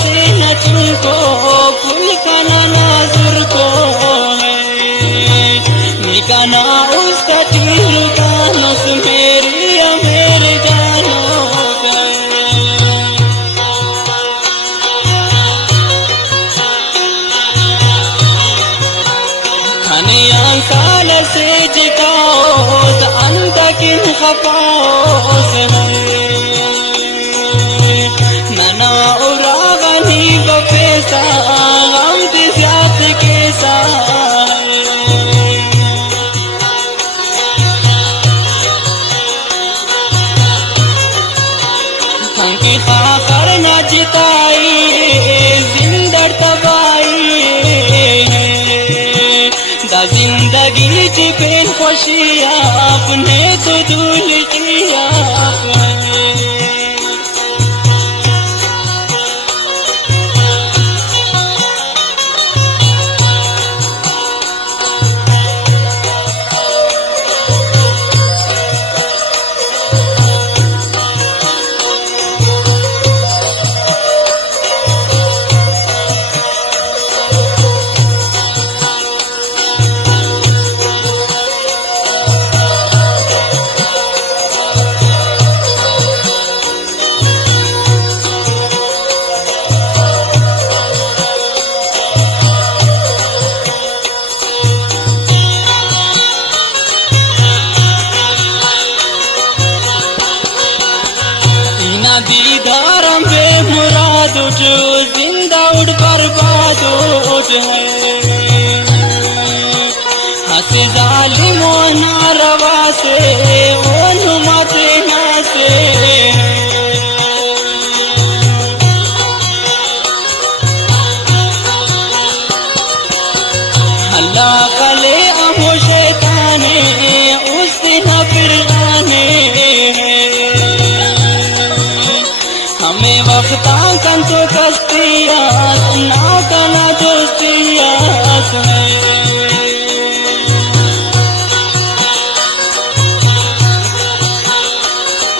से न तुमको फूल का नाजुर को है निकाना उसका तीर दानस मेरी या मेरे जानो खनिया साल से जगाओ अंत किन खपाओ से नना उरागनी बफेसा हम दिशात के खंकी खाकर न जिताई जिंदड़ तबाई दा जिंदगी ची पेन खुशिया आपने तो दूल किया दीदार में मुराद जो जिंदा उड़ बर्बाद उठ है हंस जालिमों नारवा से वो नुमाते ना से अल्लाह कले अमो शैताने उस दिन फिर गाने हमें वक्ता कन तो कस्तिया ना कना दोस्तिया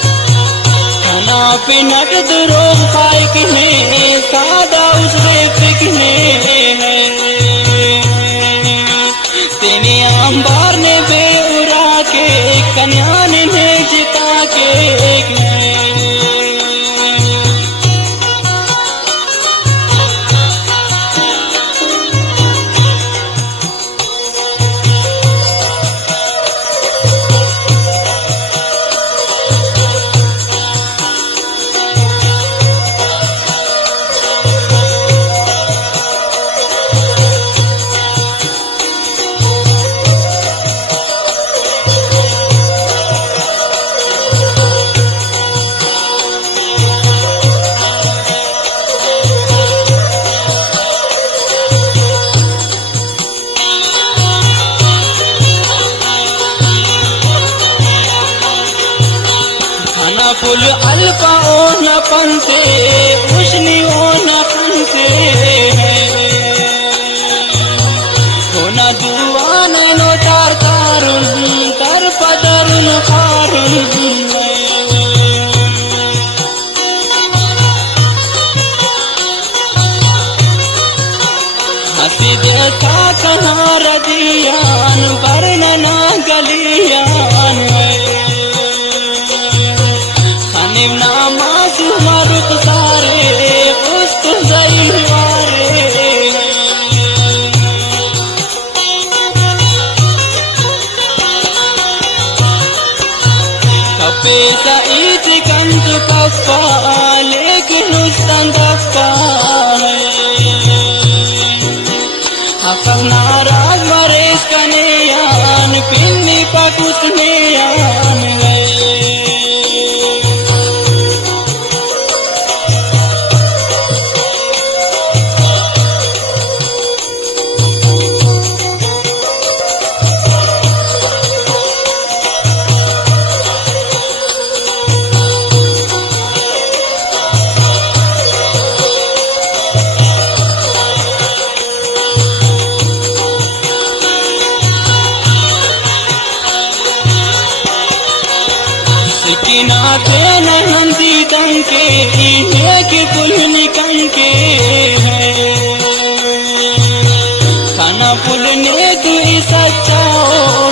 खाना पीना के दुरोग खाए किने सादा उसरे फिकने तेने अंबार ने बेउरा के कन्या ने जिता के फुल अल्पा ओ न पंसे उष्णी ओ न पंसे हो न दुआन नो तार तारुन तर पदरुन खारुन हसी देखा कना रदियान बरनना गलियान मारुक सारे उस्त जईवारे कपे सईद कंद कफ्फा लेकिन उस्तन दफ्फा हफर नाराज मरेश कनेयान पिन्नी पकुसनेयान सिकिना ते नंदी दंके इन्हें के पुल निकंके कुल ने तू ही सच्चा हो।